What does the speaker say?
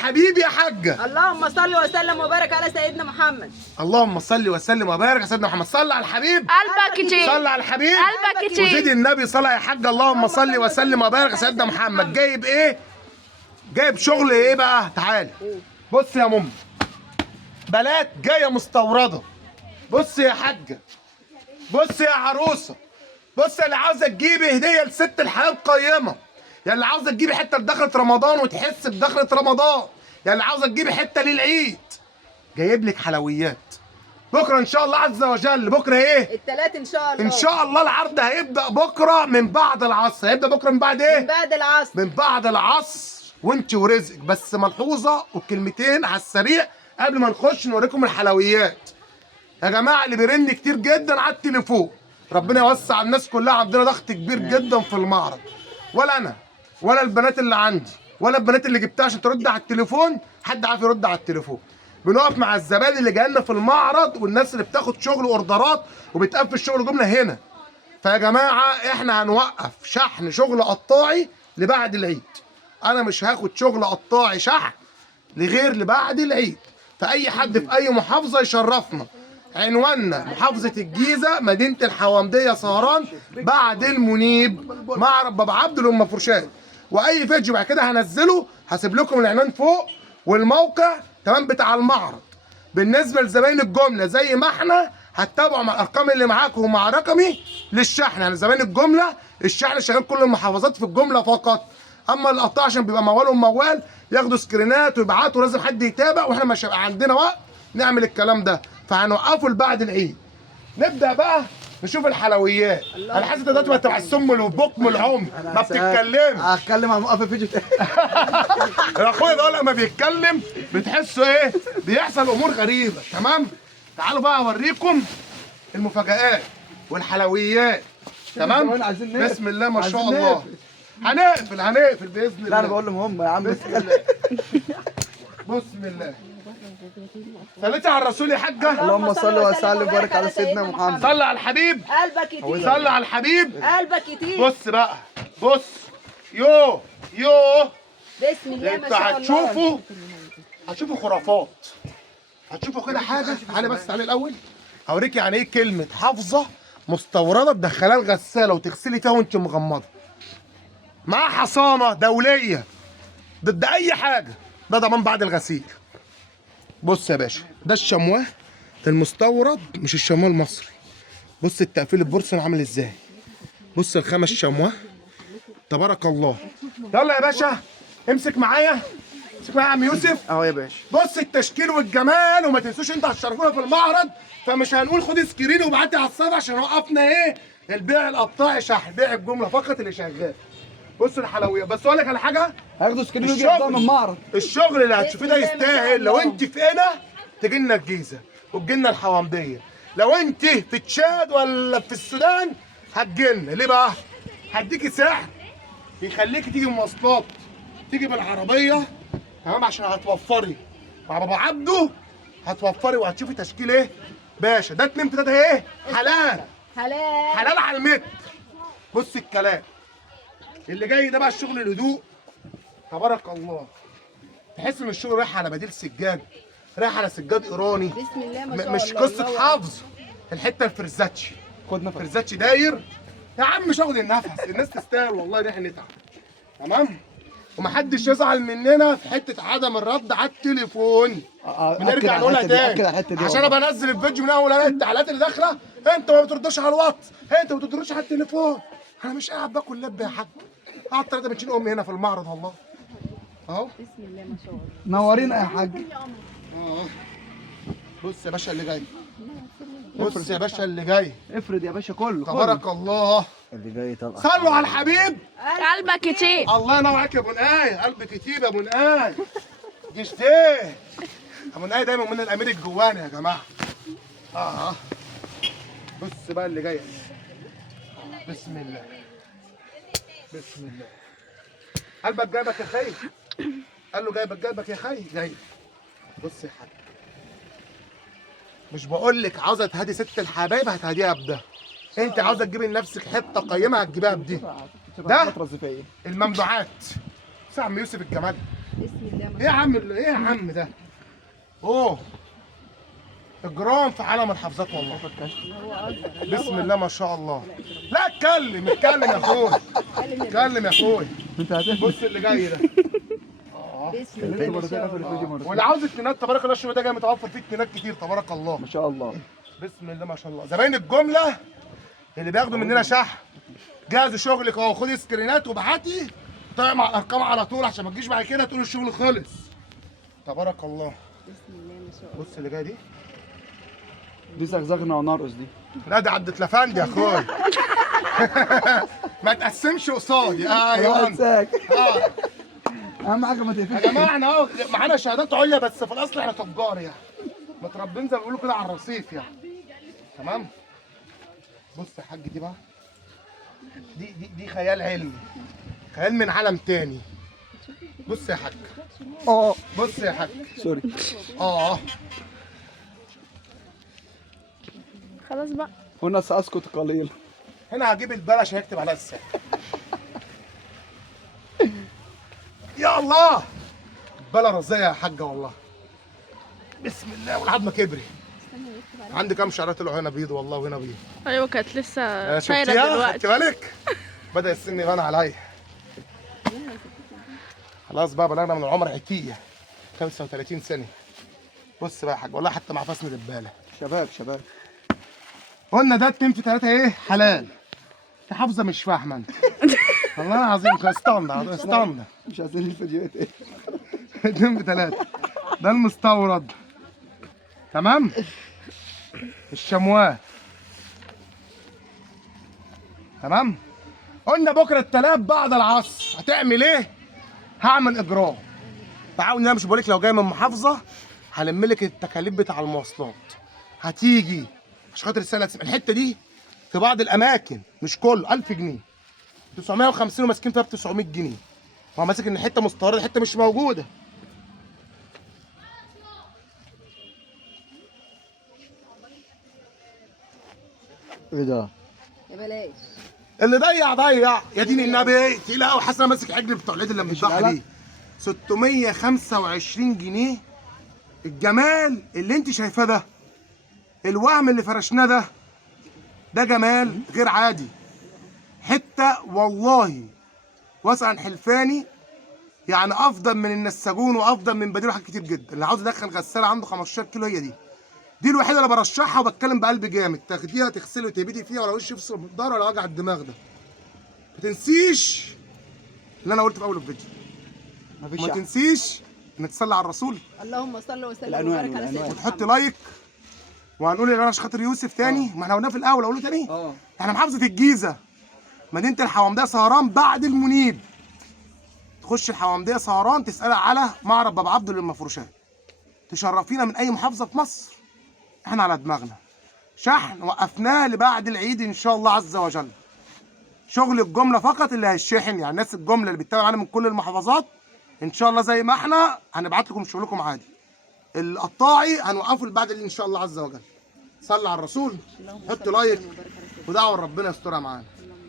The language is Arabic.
الحبيب يا حاجه. اللهم صل وسلم وبارك على سيدنا محمد. اللهم صل وسلم وبارك على سيدنا محمد. صلى على الحبيب. قلبك كتير. صلى على الحبيب. قلبك كتير. وزيد النبي صلى يا حاجه. اللهم صل وسلم وبارك على سيدنا محمد. جايب ايه؟ جايب شغل ايه بقى؟ تعالى بص يا ماما، بلات جايه مستورده. بص يا حاجه، بص يا عروسه، بص يا اللي عاوزه تجيبي هديه لست الحلال قيمه، يا اللي عاوزه تجيبي حته بدخله رمضان وتحس بدخله رمضان، يا اللي عاوزه تجيبي حته للعيد، جايب لك حلويات بكره ان شاء الله عز وجل. بكره ايه؟ الثلاث ان شاء الله. ان شاء الله العرض هيبدا بكره من بعد العصر. هيبدا بكره من بعد ايه؟ من بعد العصر. من بعد العصر. وانت ورزقك. بس ملحوظه وكلمتين على السريع قبل ما نخش نوريكم الحلويات. يا جماعه اللي بيرن كتير جدا على التليفون، ربنا يوسع الناس كلها، عندنا ضغط كبير جدا في المعرض. ولا انا ولا البنات اللي عندي ولا البنات اللي جبتها عشان ترد على التليفون حد عارف يرد على التليفون. بنقف مع الزبائن اللي جايه لنا في المعرض والناس اللي بتاخد شغل اوردرات وبتقفل شغل جمله هنا. فيا جماعه احنا هنوقف شحن شغل قطاعي لبعد العيد. انا مش هاخد شغل قطاعي شحن لغير لبعد العيد. فاي حد في اي محافظه يشرفنا. عنواننا محافظه الجيزه، مدينه الحوامديه، سهران بعد المنيب، معرض بابا عبد لام فرشاد. واي فيديو بعد كده هنزله هسيب لكم العنوان فوق والموقع تمام بتاع المعرض. بالنسبه لزباين الجمله زي ما احنا هتتابعوا مع الارقام اللي معاكم ومع رقمي للشحن. يعني زباين الجمله الشحن شغال كل المحافظات في الجمله فقط. اما القطاع عشان بيبقى موالهم موال ياخدوا سكرينات ويبعتوا، لازم حد يتابع واحنا مش هيبقى عندنا وقت نعمل الكلام ده، فهنوقفه لبعد العيد. نبدا بقى نشوف الحلويات. انا حاسس انت دلوقتي تبع السم والبكم والعمي ما بتتكلمش. هتكلم عن موقف الفيديو تاني. يا اخويا ده لما بيتكلم بتحسوا ايه؟ بيحصل امور غريبه. تمام؟ تعالوا بقى اوريكم المفاجآت والحلويات. تمام؟ بسم الله ما شاء الله. هنقفل باذن الله. لا انا بقول لهم هم يا عم. بسم الله. بسم الله. صليتي على الرسول يا حاجه. اللهم صل وسلم وبارك على سيدنا محمد. صلي على الحبيب. قلبك كتير. صلي على الحبيب. قلبك كتير. بص بقى، بص. يوه يوه. بسم الله ما انتوا شاء الله. هتشوفوا خرافات. هتشوفوا كده حاجه. تعالي بس تعالي الاول هوريك يعني ايه كلمه حافظه مستورده تدخلها الغساله وتغسلي فيها وانت مغمضه. مع حصانه دوليه ضد اي حاجه. ده ضمان بعد الغسيل. بص يا باشا، ده الشمواه المستورد مش الشمواه المصري. بص التقفيل البورصه عامل ازاي. بص الخمس شمواه تبارك الله. يلا يا باشا امسك معايا. امسك معايا يا عم يوسف. اهو يا باشا. بص التشكيل والجمال. وما تنسوش انتوا هتشرفونا في المعرض، فمش هنقول خد سكرين وابعتي على الصفحه عشان وقفنا ايه؟ البيع القطاعي شحن، بيع الجمله فقط اللي شغال. بص الحلويات. بس اقول لك على حاجه، هياخدوا سكرين ويجي ياخدوها من المعرض. الشغل اللي هتشوفيه ده يستاهل. لو انت في هنا تجي لنا الجيزه وتجي لنا الحوامديه. لو انت في تشاد ولا في السودان هتجي لنا. ليه بقى؟ هديكي سعر يخليكي تيجي مواصلات، تيجي بالعربيه تمام عشان هتوفري مع بابا عبده. هتوفري وهتشوفي تشكيل ايه باشا. ده 2 في 3 ايه؟ حلال حلال حلال على المتر. بص الكلام اللي جاي ده بقى الشغل الهدوء تبارك الله. تحس ان الشغل رايح على بديل سجاد، رايح على سجاد ايراني. بسم الله ما شاء الله. مش قصه حفظ. الحته الفرزاتشي، خد نفس. فرزاتشي داير يا عم. مش هاخد النفس. الناس تستاهل والله ان احنا نتعب. تمام؟ ومحدش يزعل مننا في حته عدم الرد على التليفون. بنرجع نقولها تاني عشان انا بنزل الفيديو من اول الاقي التعليقات اللي داخله انت ما بتردش على الواتس، انت ما بتردش على التليفون. انا مش قاعد باكل لب يا حاج. قعدت 3 بنشيل امي هنا في المعرض والله. اهو بسم الله ما شاء الله. نورينا يا حاج. بص يا باشا اللي جاي. بص يا باشا اللي جاي. افرد يا باشا كله. تبارك الله. اللي جاي طلع. صلوا على الحبيب. قلبك كتير. الله ينور عليك يا ابو نقاي. قلب كتيب يا ابو نقاي. جشتيه. ابو نقاي دايما من الامير الجواني يا جماعه. بص بقى اللي جاي. بسم الله. بسم الله. قلبك جايبك يا خي. قال له جايبك يا خي. جاي. بص يا حاج، مش بقول لك عاوزه تهدي ست الحبايب هتهديها بده. انت عاوزه تجيبي لنفسك حته قيمه هتجيبها بدي. ده الممنوعات. بس يا عم يوسف الجمال. بسم الله ما ايه يا عم ايه يا عم ده؟ اوه اجرام في عالم الحافظات والله. هو اكبر. بسم الله ما شاء الله. لا اتكلم يا اخوي، اتكلم يا اخوي. انت هتفهم. بص اللي جاي ده. بسم الله ما شاء الله. واللي عاوز التنات تبارك الله الشغل ده جاي متوفر فيه التنات كتير تبارك الله. ما شاء الله. بسم الله ما شاء الله. زباين الجمله اللي بياخدوا مننا شحن جهزوا شغلك اهو، خدي سكرينات وابعتي طيب مع الارقام على طول عشان ما تجيش بعد كده تقول الشغل خلص. تبارك الله. بسم الله ما شاء الله. بص اللي جاي دي. دي زغزغنا ونرقص دي. لا دي عدت لفندي يا اخويا. ما تقسمش قصادي. ايوه انساك. اه اهم حاجه ما يا تقفلش. جماعه احنا اهو معانا شهادات عليا بس في الاصل احنا تجار يعني متربيين زي ما بيقولوا كده على الرصيف يعني. تمام. بص يا حاج دي بقى دي خيال علمي، خيال من عالم تاني. بص يا حاج. بص يا حاج. سوري. خلاص بقى. هنا ساسكت قليلا. هنا هجيب البلة عشان يكتب عليها السعر. يا الله البلة رزاية يا حاجة والله. بسم الله والعظمة كبري. عندي كام شعرات طلعوا هنا بيض والله وهنا بيض. ايوه كانت لسه شايله شفتيها؟ دلوقتي. خدت بالك؟ بدأ السن يبان عليا. خلاص بقى بلغنا من العمر عتية 35 سنة. بص بقى يا حاج والله حتى مع فصل دبالة. شباب. قلنا ده 2 في 3 ايه؟ حلال. انت حافظة مش فاهمة انت. والله العظيم استنى. مش عايزين الفيديوهات ايه. 2 في 3 ده المستورد. تمام؟ الشمواه. تمام؟ قلنا بكره التلات بعد العصر هتعمل ايه؟ هعمل اجراء. تعاون انا مش بقولك لو جاي من محافظه هلم لك التكاليف بتاع المواصلات. هتيجي عشان خاطر السنه الحته دي في بعض الاماكن مش كله 1000 جنيه 950 وماسكين فيها ب 900 جنيه. هو ماسك ان حته مستورده حته مش موجوده. ايه ده؟ يا بلاش. اللي ضيع يا دين النبي تقيله قوي. حاسس انا ماسك عجل بتوع العيد اللي بنضحي بيه. 625 جنيه. الجمال اللي انت شايفاه ده، الوهم اللي فرشناه ده جمال غير عادي. حته والله واسع حلفاني يعني افضل من النساجون وافضل من بديل حاجات كتير جدا. اللي عاوز يدخل غساله عنده 15 كيلو هي دي الوحيده اللي برشحها وبتكلم بقلب جامد. تاخديها تغسلي وتهبدي فيها ولا وش يفصل من الظهر ولا وجع الدماغ ده. ما تنسيش اللي انا قلته في اول الفيديو. مفيش ما شك. تنسيش انك تصلي على الرسول اللهم صل وسلم العنوان وبارك على سيدنا وتحط محمد. لايك. وهنقول اللي انا عشان خاطر يوسف تاني. ما احنا قلناه في الاول اقوله تاني. احنا محافظه الجيزه مدينه الحومديه سهران بعد المنيب. تخش الحومديه سهران تسالها على معرض باب عبده للمفروشات. تشرفينا من اي محافظه في مصر احنا على دماغنا. شحن وقفناه لبعد العيد ان شاء الله عز وجل. شغل الجمله فقط اللي هيشحن يعني الناس الجمله اللي بتتابع معانا من كل المحافظات ان شاء الله زي ما احنا هنبعت لكم شغلكم عادي. القطاعي هنوقفه لبعد العيد ان شاء الله عز وجل. صلي على الرسول، حط لايك ودعوه ربنا يسترها معانا.